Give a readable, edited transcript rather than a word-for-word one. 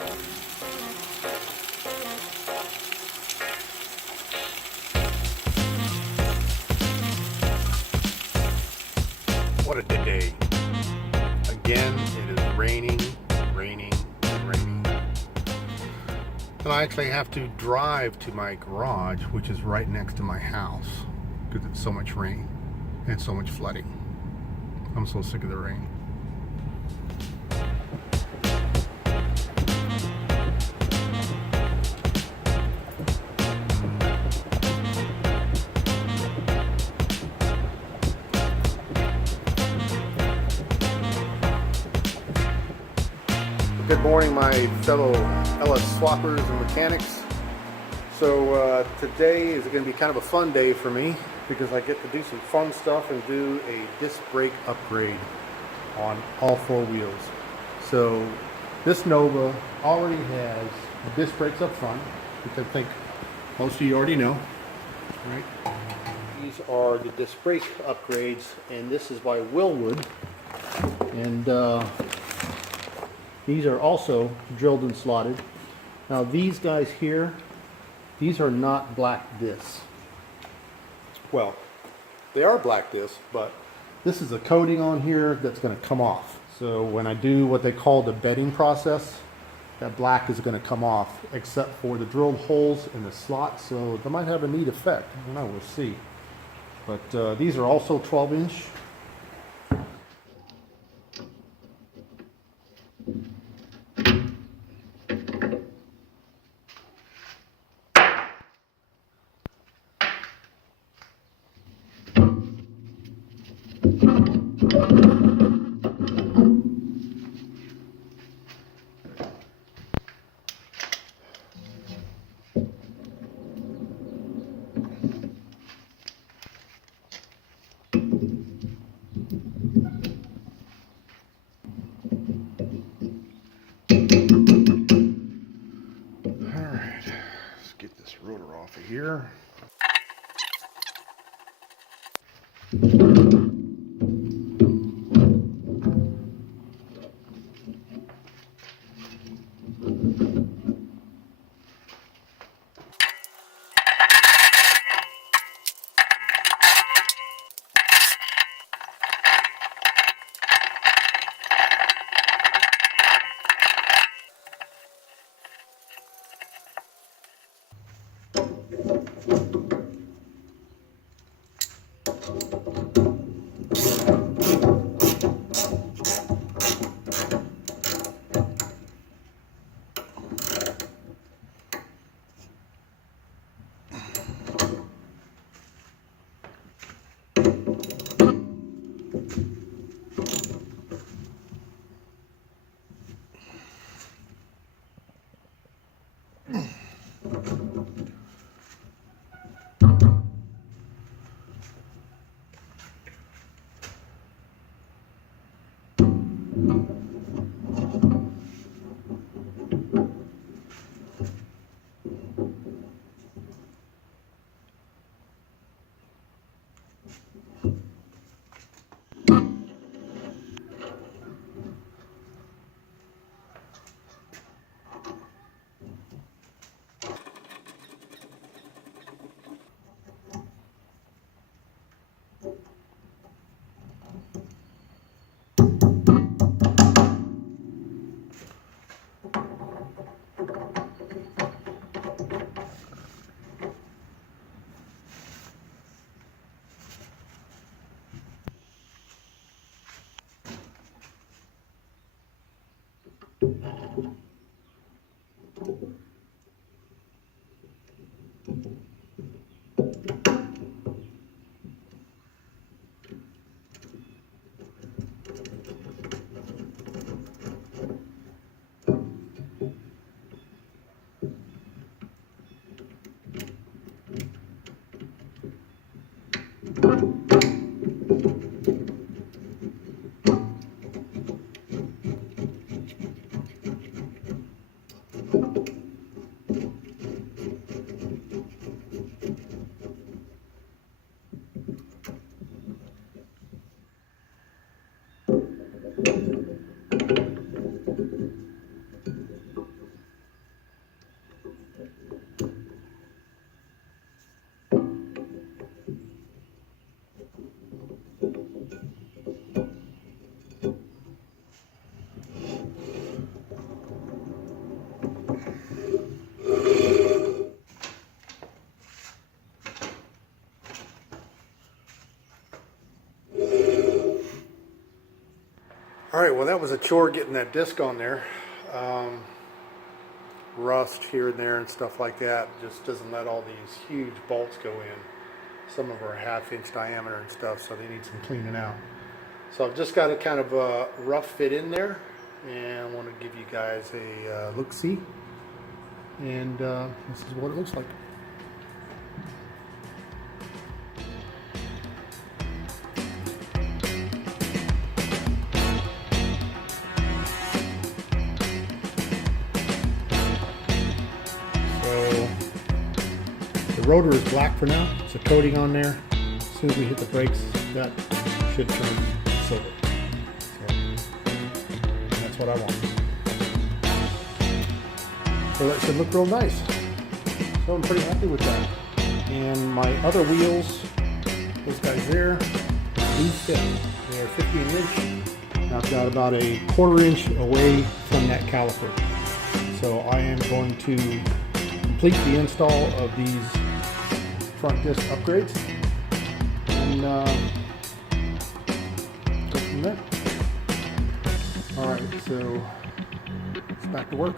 What a day. Again, it is raining, raining, and raining. And I actually have to drive to my garage, which is right next to my house, because it's so much rain and so much flooding. I'm so sick of the rain. Good morning, my fellow LS swappers and mechanics. So today is going to be kind of a fun day for me because I get to do some fun stuff and do a disc brake upgrade on all four wheels. So this Nova already has the disc brakes up front, which I think most of you already know, right? These are the disc brake upgrades, and this is by Wilwood, and these are also drilled and slotted. Now these guys here, these are not black discs. Well, they are black discs, but this is a coating on here that's going to come off. So when I do what they call the bedding process, that black is going to come off, except for the drilled holes in the slot. So they might have a neat effect. I don't know, we'll see. But these are also 12-inch. Rotor off of here. All right, well, that was a chore getting that disc on there. Rust here and there and stuff like that just doesn't let all these huge bolts go in. Some of them are ½ inch diameter and stuff, so they need some cleaning out. So I've just got a kind of a rough fit in there, and I want to give you guys a look-see. And this is what it looks like. The rotor is black for now. It's a coating on there. As soon as we hit the brakes, that should turn silver. So that's what I want. So that should look real nice. So I'm pretty happy with that. And my other wheels, those guys there, do fit. They are 15 inch. And I've got about a 1/4 inch away from that caliper. So I am going to complete the install of these front disc upgrades and go from there. Alright, so it's back to work.